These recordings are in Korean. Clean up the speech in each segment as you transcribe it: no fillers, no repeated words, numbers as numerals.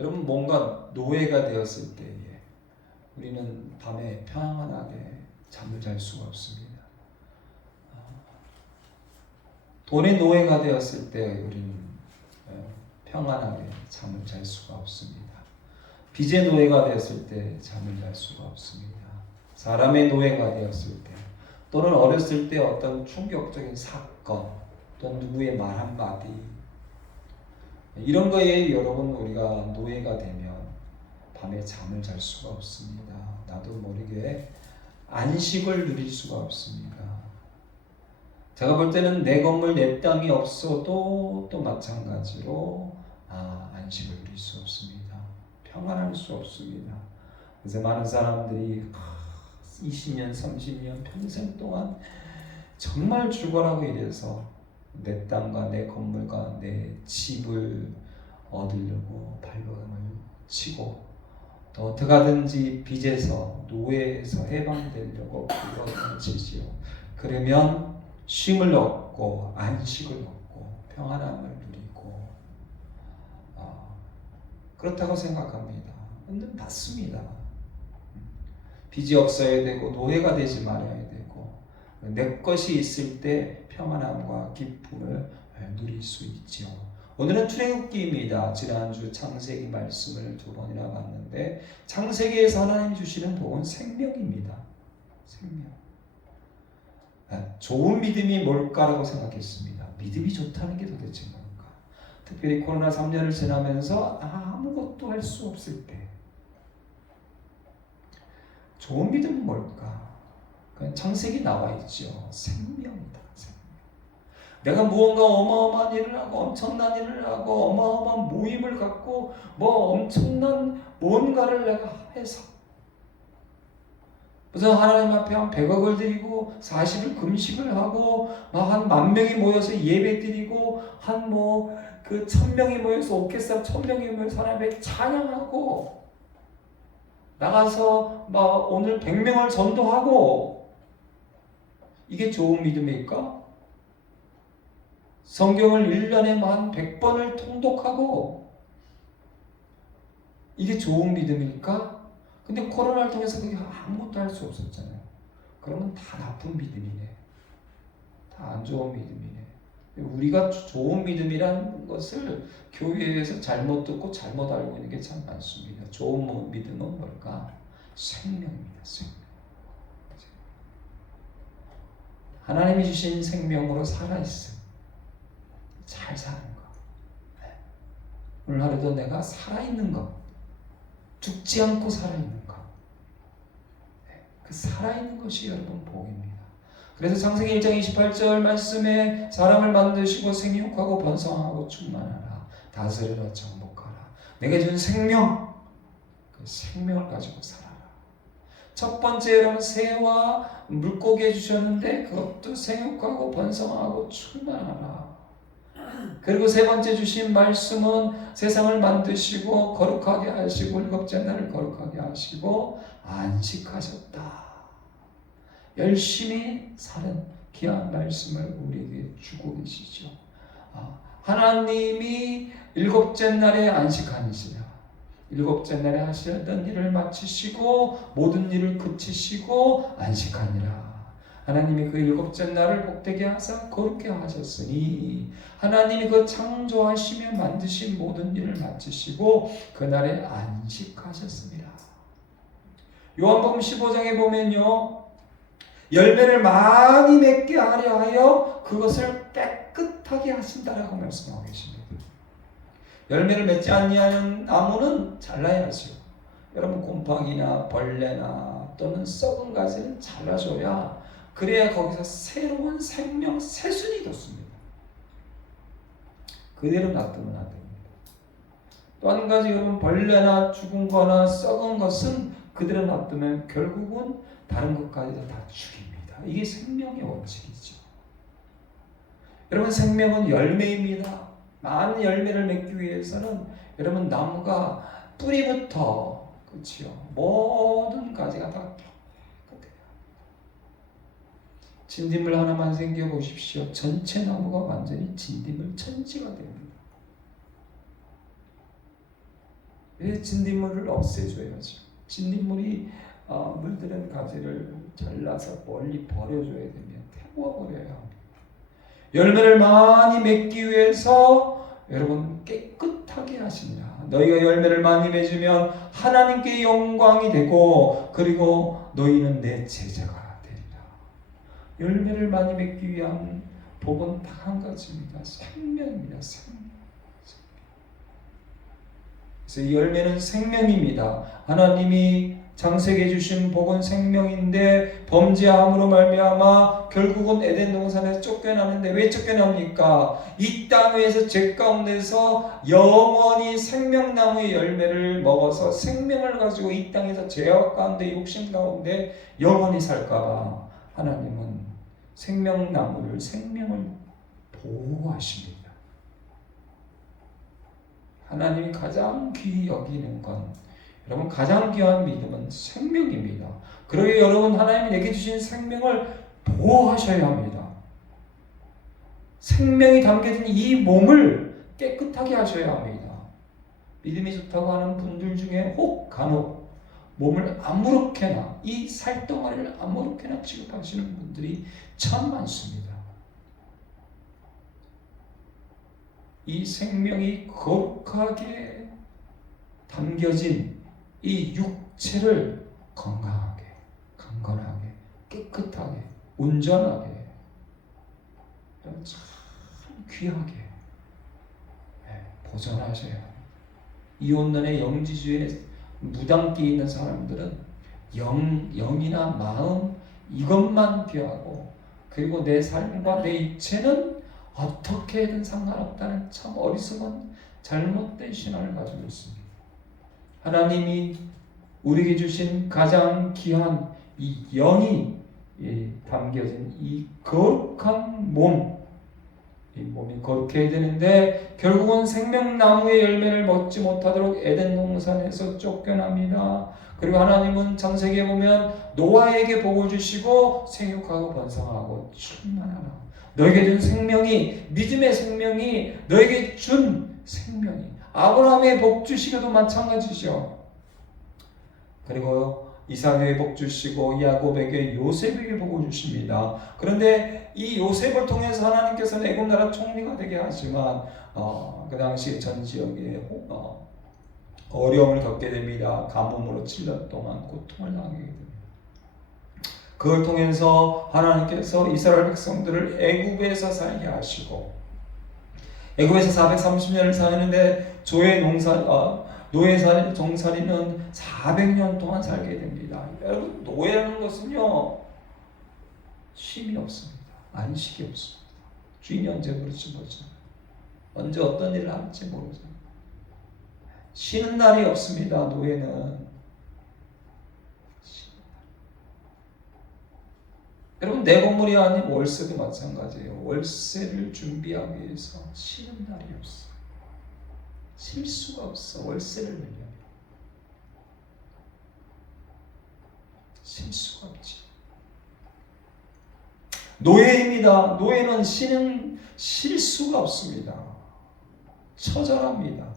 여러분, 뭔가 노예가 되었을 때에 우리는 밤에 평안하게 잠을 잘 수가 없습니다. 돈의 노예가 되었을 때 우리는 평안하게 잠을 잘 수가 없습니다. 빚의 노예가 되었을 때 잠을 잘 수가 없습니다. 사람의 노예가 되었을 때, 또는 어렸을 때 어떤 충격적인 사건, 또 누구의 말 한마디, 이런 거에 여러분 우리가 노예가 되면 밤에 잠을 잘 수가 없습니다. 나도 모르게 안식을 누릴 수가 없습니다. 제가 볼 때는 내 건물 내 땅이 없어도 또 마찬가지로 안식을 누릴 수 없습니다. 평안할 수 없습니다. 그래서 많은 사람들이 20년, 30년, 평생 동안 정말 죽어라고 일해서 내 땅과 내 건물과 내 집을 얻으려고 발버둥을 치고, 또 어떻게 하든지 빚에서, 노예에서 해방되려고 발버둥을 치지요. 그러면 쉼을 얻고 안식을 얻고 평안함을 누리고 그렇다고 생각합니다. 근데 맞습니다. 빚이 없어야 되고 노예가 되지 말아야 되고, 내 것이 있을 때 평안함과 기쁨을 누릴 수 있죠. 오늘은 출애굽기입니다. 지난주 창세기 말씀을 2번이나 봤는데, 창세기에서 하나님 주시는 복은 생명입니다. 생명. 좋은 믿음이 뭘까라고 생각했습니다. 믿음이 좋다는 게 도대체 뭘까? 특별히 코로나 3년을 지나면서 아무것도 할 수 없을 때 좋은 믿음은 뭘까? 그냥 창세기 나와 있죠. 생명이다. 생명. 내가 무언가 어마어마한 일을 하고 엄청난 일을 하고 어마어마한 모임을 갖고 뭐 엄청난 뭔가를 내가 해서 무슨 하나님 앞에 한 100억을 드리고 40일 금식을 하고 한 10,000명이 모여서 예배 드리고 한 그 1,000명이 모여서 오케스트라 1,000명이 모여서 하나님 앞에 찬양하고 나가서 오늘 100명을 전도하고, 이게 좋은 믿음일까? 성경을 1년에 한 100번을 통독하고, 이게 좋은 믿음일까? 근데 코로나를 통해서 그게 아무것도 할 수 없었잖아요. 그러면 다 나쁜 믿음이네. 다 안 좋은 믿음이네. 우리가 좋은 믿음이란 것을 교회에서 잘못 듣고 잘못 알고 있는 게 참 많습니다. 좋은 믿음은 뭘까? 생명입니다. 생명. 하나님이 주신 생명으로 살아있음. 잘 사는 것. 오늘 하루도 내가 살아있는 것. 죽지 않고 살아있는 것. 그 살아있는 것이 여러분 복입니다. 그래서 창세기 1장 28절 말씀에 사람을 만드시고 생육하고 번성하고 충만하라. 다스려라 정복하라. 내가 준 생명, 그 생명을 가지고 살아라. 첫 번째로는 새와 물고기 해주셨는데 그것도 생육하고 번성하고 충만하라. 그리고 세 번째 주신 말씀은 세상을 만드시고 거룩하게 하시고 일곱째 날을 거룩하게 하시고 안식하셨다. 열심히 사는 귀한 말씀을 우리에게 주고 계시죠. 하나님이 일곱째 날에 안식하시라. 일곱째 날에 하시던 일을 마치시고 모든 일을 그치시고 안식하니라. 하나님이 그 일곱째 날을 복되게 하사 거룩게 하셨으니 하나님이 그 창조하시며 만드신 모든 일을 마치시고 그날에 안식하셨습니다. 요한복음 15장에 보면요, 열매를 많이 맺게 하려 하여 그것을 깨끗하게 하신다라고 말씀하고 계십니다. 열매를 맺지 아니하는 나무는 잘라야죠. 여러분, 곰팡이나 벌레나 또는 썩은 가지는 잘라줘야, 그래야 거기서 새로운 생명, 새순이 돋습니다. 그대로 놔두면 안 됩니다. 또 한 가지, 여러분, 벌레나 죽은 거나 썩은 것은 그대로 놔두면 결국은 다른 것까지도 다 죽입니다. 이게 생명의 원칙이죠. 여러분, 생명은 열매입니다. 많은 열매를 맺기 위해서는 여러분, 나무가 뿌리부터, 그렇죠, 모든 가지가 다 깨끗해요. 진딧물 하나만 생겨 보십시오. 전체 나무가 완전히 진딧물 천지가 됩니다. 진딧물을 없애줘야죠. 진딧물이 물들은 가지를 잘라서 멀리 버려줘야 되면 태워버려요. 열매를 많이 맺기 위해서 여러분 깨끗하게 하시니라. 너희가 열매를 많이 맺으면 하나님께 영광이 되고 그리고 너희는 내 제자가 되리라. 열매를 많이 맺기 위한 복은 딱 한 가지입니다. 생명입니다. 생명. 그래서 이 열매는 생명입니다. 하나님이 장세게 주신 복은 생명인데 범죄함으로 말미암아 결국은 에덴 동산에서 쫓겨나는데 왜 쫓겨납니까? 이 땅 위에서 죄 가운데서 영원히 생명나무의 열매를 먹어서 생명을 가지고 이 땅에서 죄악 가운데 욕심 가운데 영원히 살까봐 하나님은 생명나무를 생명을 보호하십니다. 하나님이 가장 귀히 여기는 건 여러분 가장 귀한 믿음은 생명입니다. 그러기에 여러분 하나님이 내게 주신 생명을 보호하셔야 합니다. 생명이 담겨진 이 몸을 깨끗하게 하셔야 합니다. 믿음이 좋다고 하는 분들 중에 혹 간혹 몸을 아무렇게나 이 살덩어리를 아무렇게나 취급하시는 분들이 참 많습니다. 이 생명이 거룩하게 담겨진 이 육체를 건강하게, 강건하게, 깨끗하게, 온전하게, 참 귀하게 보존하셔야 합니다. 이혼론의 영지주의에 무당기 있는 사람들은 영이나 마음 이것만 귀하고 그리고 내 삶과 내 육체는 어떻게든 상관없다는 참 어리석은 잘못된 신앙을 가지고 있습니다. 하나님이 우리에게 주신 가장 귀한 이 영이 담겨진 이 거룩한 몸, 이 몸이 거룩해야 되는데 결국은 생명나무의 열매를 먹지 못하도록 에덴 동산에서 쫓겨납니다. 그리고 하나님은 창세기에 보면 노아에게 복을 주시고 생육하고 번성하고 충만하라. 너에게 준 생명이 믿음의 생명이 너에게 준 생명이 아브라함의 복 주시기도 마찬가지죠. 그리고 이삭에게 복 주시고 야곱에게 요셉에게 복을 주십니다. 그런데 이 요셉을 통해서 하나님께서는 애굽 나라 총리가 되게 하지만 그 당시 전 지역에 어려움을 겪게 됩니다. 가뭄으로 7년 동안 고통을 당하게 됩니다. 그걸 통해서 하나님께서 이스라엘 백성들을 애굽에서 살게 하시고 애굽에서 430년을 사는데 노예 종살이는 400년 동안 살게 됩니다. 여러분 노예라는 것은요 쉼이 없습니다. 안식이 없습니다. 주인이 언제 부를지 모르잖아요. 언제 어떤 일을 할지 모르잖아요. 쉬는 날이 없습니다. 노예는. 여러분 내 건물이 아닌 월세도 마찬가지예요. 월세를 준비하기 위해서 쉬는 날이 없어. 쉴 수가 없어. 월세를 내려면 쉴 수가 없지. 노예입니다. 노예는 쉴 수가 없습니다. 처절합니다.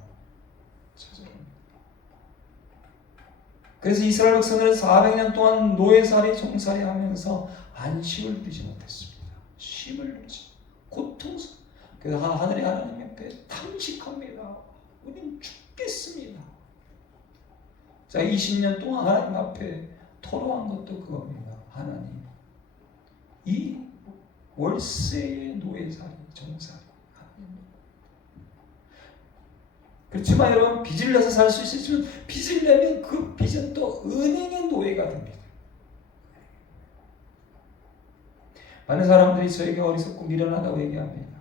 그래서 이스라엘 백성들은 400년 동안 노예살이 종살이 하면서 안식을 누리지 못했습니다. 쉼을 누리지 고통스러워. 그래서 하늘의 하나님 앞에 탐식합니다. 우리는 죽겠습니다. 자, 20년 동안 하나님 앞에 토로한 것도 그겁니다. 하나님 이 월세의 노예살이 종살이 그렇지만 여러분 빚을 내서 살 수 있으시면 빚을 내면 그 빚은 또 은행의 노예가 됩니다. 많은 사람들이 저에게 어리석고 미련하다고 얘기합니다.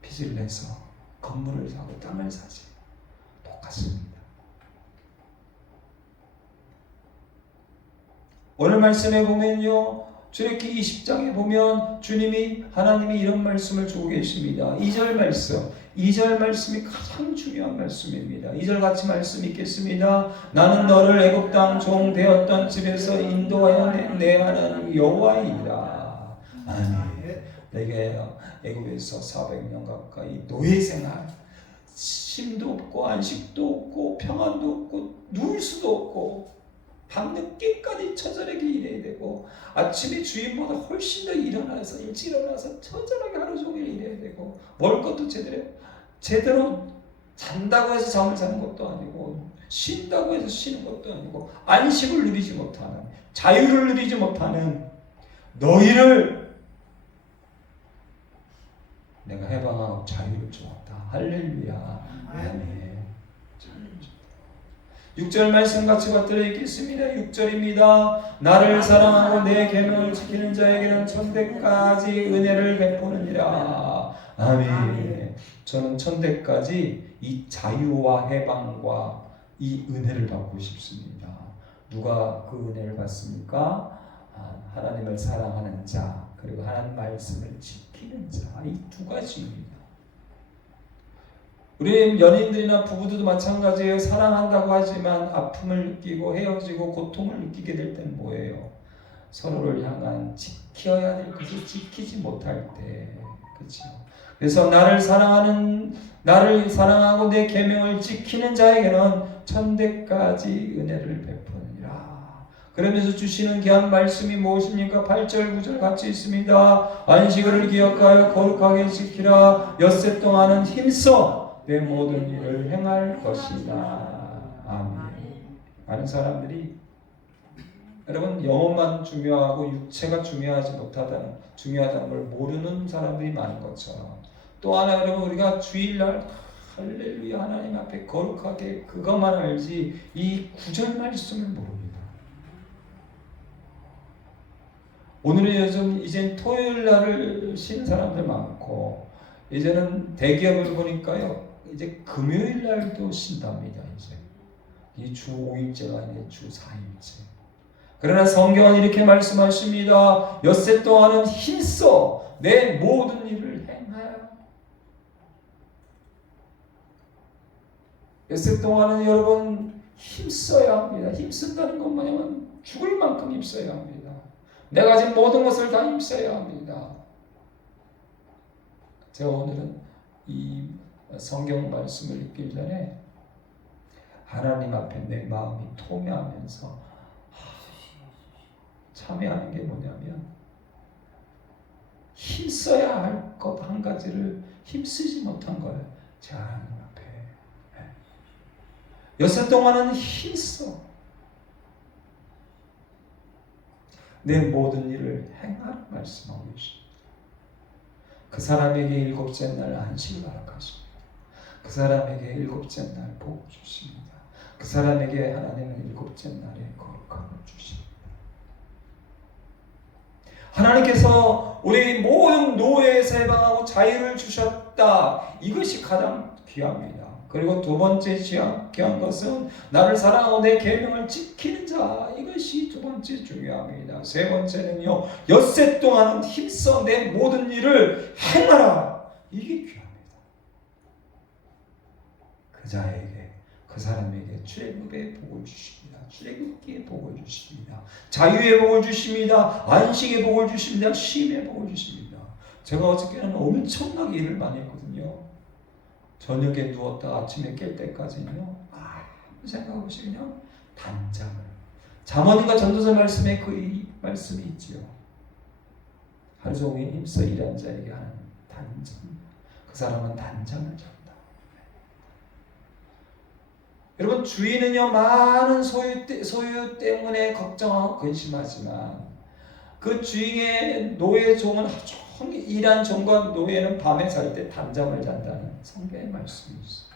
빚을 내서 건물을 사고 땅을 사지. 똑같습니다. 오늘 말씀에 보면요. 출애굽기 20장에 보면 하나님이 이런 말씀을 주고 계십니다. 2절 말씀이 가장 중요한 말씀입니다. 2절 같이 말씀 읽겠습니다. 나는 너를 애굽 땅 종 되었던 집에서 인도하여 내 하나님 여호와이니라. 내게 애굽에서 400년 가까이 노예 생활, 쉼도 없고 안식도 없고 평안도 없고 누울 수도 없고 밤늦게까지 처절하게 일해야 되고 아침에 주인보다 훨씬 더 일어나서 일찍 일어나서 처절하게 하루 종일 일해야 되고 먹을 것도 제대로 잔다고 해서 잠을 자는 것도 아니고 쉰다고 해서 쉬는 것도 아니고 안식을 누리지 못하는 자유를 누리지 못하는 너희를 내가 해방하고 자유를 주었다. 할렐루야. 아멘. 6절 말씀 같이 받들어 읽겠습니다. 6절입니다. 나를 사랑하고 내 계명을 지키는 자에게는 천대까지 은혜를 베푸느니라. 아멘. 저는 천대까지 이 자유와 해방과 이 은혜를 받고 싶습니다. 누가 그 은혜를 받습니까? 하나님을 사랑하는 자, 그리고 하나님 말씀을 지키는 자, 이 두 가지입니다. 우리 연인들이나 부부들도 마찬가지예요. 사랑한다고 하지만 아픔을 느끼고 헤어지고 고통을 느끼게 될 때는 뭐예요? 서로를 향한 지켜야 될 것을 지키지 못할 때, 그렇죠? 그래서 나를 사랑하고 내 계명을 지키는 자에게는 천대까지 은혜를 베푸느니라. 그러면서 주시는 귀한 말씀이 무엇입니까? 8절 9절 같이 있습니다. 안식일을 기억하여 거룩하게 지키라. 엿새 동안은 힘써 내 모든 일을 행할 것이다. 아멘. 많은 사람들이 여러분 영혼만 중요하고 육체가 중요하다는 걸 모르는 사람들이 많은 것처럼 또 하나 여러분 우리가 주일날 할렐루야 하나님 앞에 거룩하게 그것만 알지 이 구절 말씀을 모릅니다. 오늘은 요즘 이젠 토요일날을 쉬는 사람들 많고 이제는 대기업을 보니까요 이제 금요일날도 쉰답니다. 이제 이 주 5일째가 아니라 주 4일째. 그러나 성경은 이렇게 말씀하십니다. 엿새 동안은 힘써 내 모든 일을 행하여. 엿새 동안은 여러분 힘써야 합니다. 힘쓴다는 건 뭐냐면 죽을 만큼 힘써야 합니다. 내가 가진 모든 것을 다 힘써야 합니다. 제가 오늘은 이 성경 말씀을 읽기 전에 하나님 앞에 내 마음이 통회하면서 참여하는 게 뭐냐면 힘써야 할 것 한 가지를 힘쓰지 못한 거예요. 제 하나님 앞에 엿새 동안은 힘써 내 모든 일을 행하라 말씀하고 계십니다. 그 사람에게 일곱째 날 안식을 허락하십니다. 그 사람에게 일곱째 날 복을 주십니다. 그 사람에게 하나님은 일곱째 날에 거룩함을 주십니다. 하나님께서 우리 모든 노예에서 해방하고 자유를 주셨다. 이것이 가장 귀합니다. 그리고 두 번째 귀한 것은 나를 사랑하고 내 계명을 지키는 자. 이것이 두 번째 중요합니다. 세 번째는요. 엿새 동안은 힘써 내 모든 일을 행하라. 이게 귀합니다. 그 자에게 그 사람에게 출애굽의 복을 주십니다. 출애굽기의 복을 주십니다. 자유의 복을 주십니다. 안식의 복을 주십니다. 쉼의 복을 주십니다. 제가 어저께는 엄청나게 일을 많이 했거든요. 저녁에 누웠다 아침에 깰 때까지는요. 아무 생각 없이 그냥 단잠을. 잠언인가 전도서 말씀에 그 말씀이 있지요. 하루 종일 힘써 일한 자에게 하는 단잠. 그 사람은 단잠을 잔다. 여러분 주인은요 많은 소유 때문에 걱정하고 근심하지만 그 주인의 노예 종은 종일 일한 종과 노예는 밤에 잘 때 단잠을 잔다는 성경의 말씀이 있어요.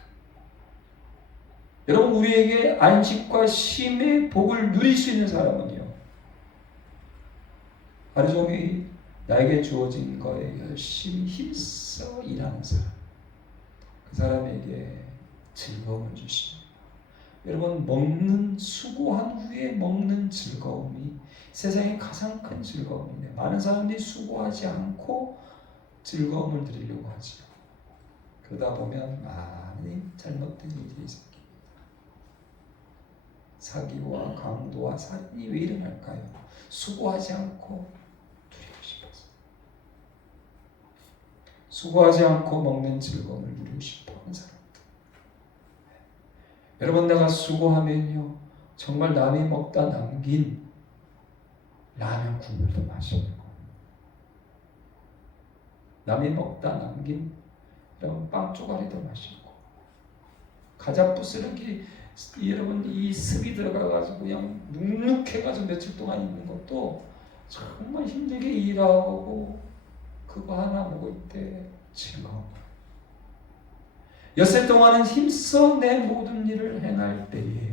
여러분 우리에게 안식과 쉼의 복을 누릴 수 있는 사람은요 하루 종일 나에게 주어진 거에 열심히 힘써 일하는 사람. 그 사람에게 즐거움을 주십니다. 여러분 수고한 후에 먹는 즐거움이 세상의 가장 큰 즐거움이네. 많은 사람들이 수고하지 않고 즐거움을 드리려고 하죠. 그러다 보면 많은 잘못된 일이 생깁니다. 사기와 강도와 살인이 왜 일어날까요? 수고하지 않고 누리고 싶어서. 수고하지 않고 먹는 즐거움을 누리고 싶어하는 사람들. 여러분, 내가 수고하면요 정말 남이 먹다 남긴 라면 국물도 마시는 거예요. 남이 먹다 남긴 여러분 빵 쪼가리도 마시고, 과자 부스러기 여러분 이 습이 들어가가지고 그냥 눅눅해가지고 며칠 동안 있는 것도 정말 힘들게 일하고 그거 하나 먹을 때 즐거워. 엿새 동안은 힘써 내 모든 일을 행할 때에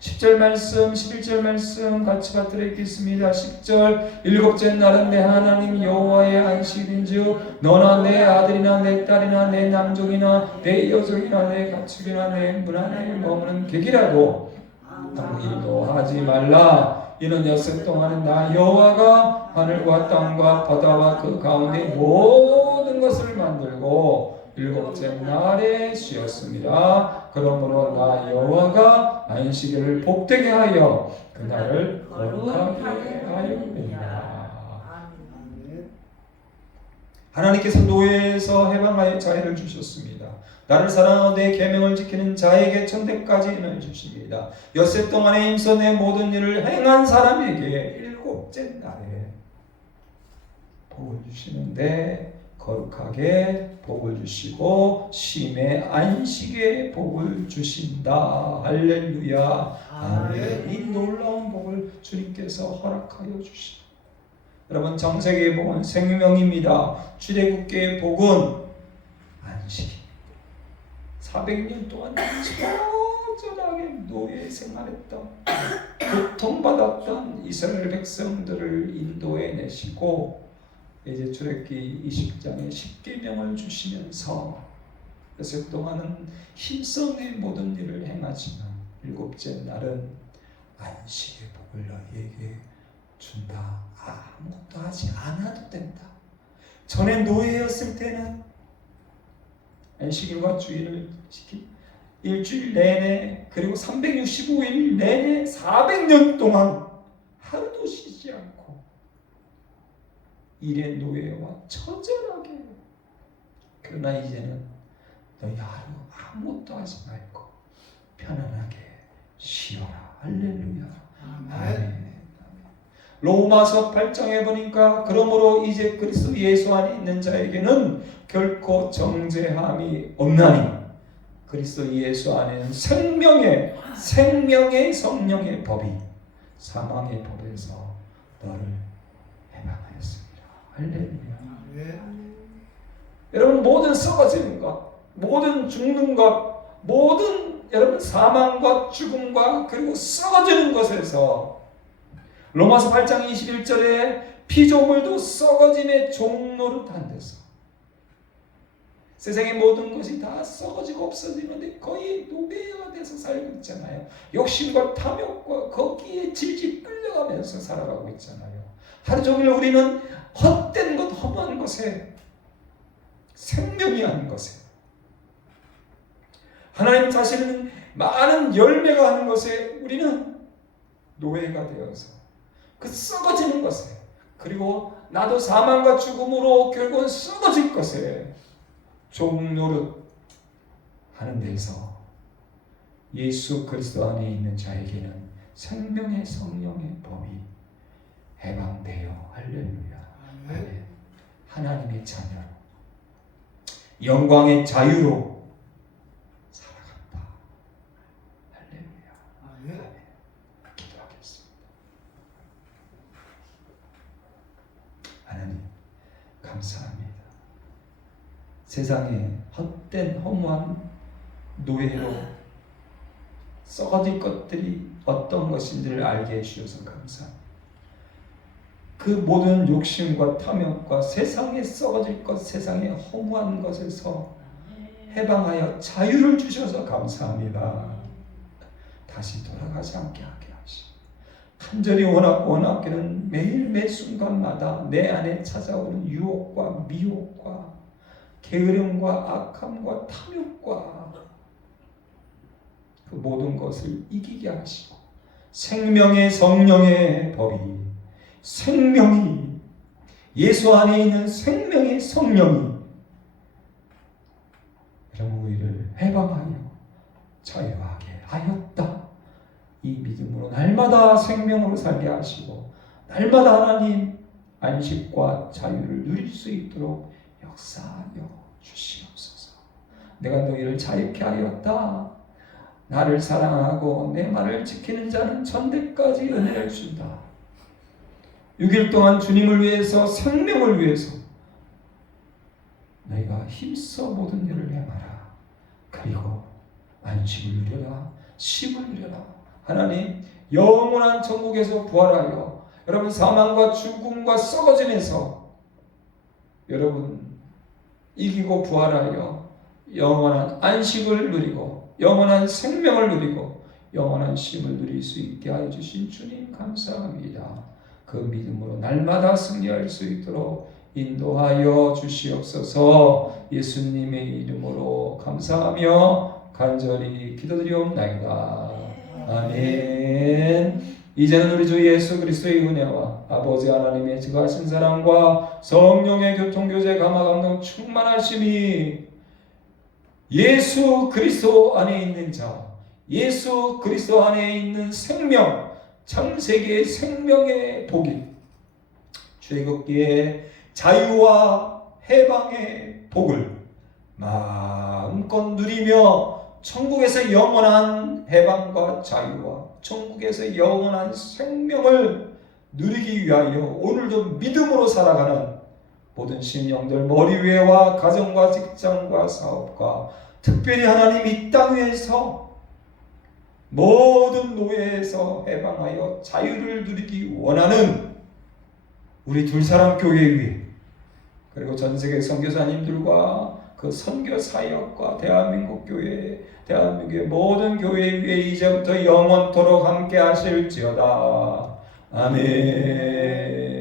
10절 말씀, 11절 말씀 같이 받들어 읽겠습니다. 10절 일곱째 날은 내 하나님 여호와의 안식일인즉 너나 내 아들이나 내 딸이나 내 남종이나 내 여종이나 내 가축이나 내 문 안에 머무는 객이라도 아무 일도 하지 말라. 이는 엿새 동안은 나 여호와가 하늘과 땅과 바다와 그 가운데 모든 것을 만들고 일곱째 날에 쉬었습니다. 그러므로 나 여호와가 안식일을 복되게 하여 그날을 거룩하게 하였느니라. 하나님께서 노예에서 해방하여 자유를 주셨습니다. 나를 사랑하고 내 계명을 지키는 자에게 천대까지 인을 주십니다. 엿새 동안에 힘써 내 모든 일을 행한 사람에게 일곱째 날에 복을 주시는데 거룩하게 복을 주시고 쉼의 안식에 복을 주신다. 할렐루야. 아멘. 이 놀라운 복을 주님께서 허락하여 주시다. 여러분, 창세기의 복은 생명입니다. 출애굽기의 복은 안식입니다. 400년 동안 처절하게 노예 생활했던 고통받았던 이스라엘 백성들을 인도해 내시고 이제 출애굽기 20장에 10계명을 주시면서 엿새 동안은 힘써 내 모든 일을 행하지만 일곱째 날은 안식의 복을 너희에게 준다. 아무것도 하지 않아도 된다. 전에 노예였을 때는 안식일과 주일을 지키 일주일 내내 그리고 365일 내내 400년 동안 하루도 쉬지 않고 일의 노예와 처절하게. 그러나 이제는 너희 하루 아무것도 하지 말고 편안하게 쉬어라. 할렐루야. 아멘. 로마서 8장에 보니까 그러므로 이제 그리스도 예수 안에 있는 자에게는 결코 정죄함이 없나니 그리스도 예수 안에는 생명의 성령의 법이 사망의 법에서 너를 해방하였습니다. 할렐루야. 여러분, 모든 썩어지는 것, 모든 죽는 것, 모든 여러분 사망과 죽음과 그리고 썩어지는 것에서 로마서 8장 21절에 피조물도 썩어짐의 종노릇한 데서 세상의 모든 것이 다 썩어지고 없어지는데 거의 노예가 돼서 살고 있잖아요. 욕심과 탐욕과 거기에 질질 끌려가면서 살아가고 있잖아요. 하루 종일 우리는 헛된 것, 험한 것에 생명이 아닌 것에 하나님 자신은 많은 열매가 하는 것에 우리는 노예가 되어서 그 썩어지는 것에 그리고 나도 사망과 죽음으로 결국은 썩어질 것에 종노릇 하는 데서 예수 그리스도 안에 있는 자에게는 생명의 성령의 법이 해방되어 할렐루야. 아멘. 하나님의 자녀로 영광의 자유로 살아간다. 할렐루야. 아멘. 기도하겠습니다. 하나님 감사합니다. 세상에 헛된 허무한 노예로 썩어질 것들이 어떤 것인지를 알게 해주셔서 감사합니다. 그 모든 욕심과 탐욕과 세상에 썩어질 것, 세상의 허무한 것에서 해방하여 자유를 주셔서 감사합니다. 다시 돌아가지 않게 하게 하시고 간절히 원하기는 매일 매 순간마다 내 안에 찾아오는 유혹과 미혹과 게으름과 악함과 탐욕과 그 모든 것을 이기게 하시고 생명의 성령의 법이 생명이 예수 안에 있는 생명의 성령이 여러분 우리를 해방하여 자유하게 하였다. 이 믿음으로 날마다 생명으로 살게 하시고 날마다 하나님 안식과 자유를 누릴 수 있도록 역사하여 주시옵소서. 내가 너희를 자유케 하였다. 나를 사랑하고 내 말을 지키는 자는 전대까지 은혜를 준다. 6일 동안 주님을 위해서, 생명을 위해서 너희가 힘써 모든 일을 행하라. 그리고 안식을 누려라. 쉼을 누려라. 하나님, 영원한 천국에서 부활하여 여러분 사망과 죽음과 썩어짐에서 여러분 이기고 부활하여 영원한 안식을 누리고 영원한 생명을 누리고 영원한 쉼을 누릴 수 있게 하여 주신 주님 감사합니다. 그 믿음으로 날마다 승리할 수 있도록 인도하여 주시옵소서. 예수님의 이름으로 감사하며 간절히 기도드리옵나이다. 아멘. 이제는 우리 주 예수 그리스도의 은혜와 아버지 하나님의 지극하신 사랑과 성령의 교통교제 감화감동 충만하심이 예수 그리스도 안에 있는 자, 예수 그리스도 안에 있는 생명, 창세기의 생명의 복이 출애굽기의 자유와 해방의 복을 마음껏 누리며 천국에서 영원한 해방과 자유와 천국에서 영원한 생명을 누리기 위하여 오늘도 믿음으로 살아가는 모든 신령들 머리 위에와 가정과 직장과 사업과 특별히 하나님 이 땅 위에서 모든 노예에서 해방하여 자유를 누리기 원하는 우리 둘사람 교회 위에 그리고 전세계 선교사님들과 그 선교 사역과 대한민국 교회, 대한민국의 모든 교회 위에 이제부터 영원토록 함께 하실지어다. 아멘.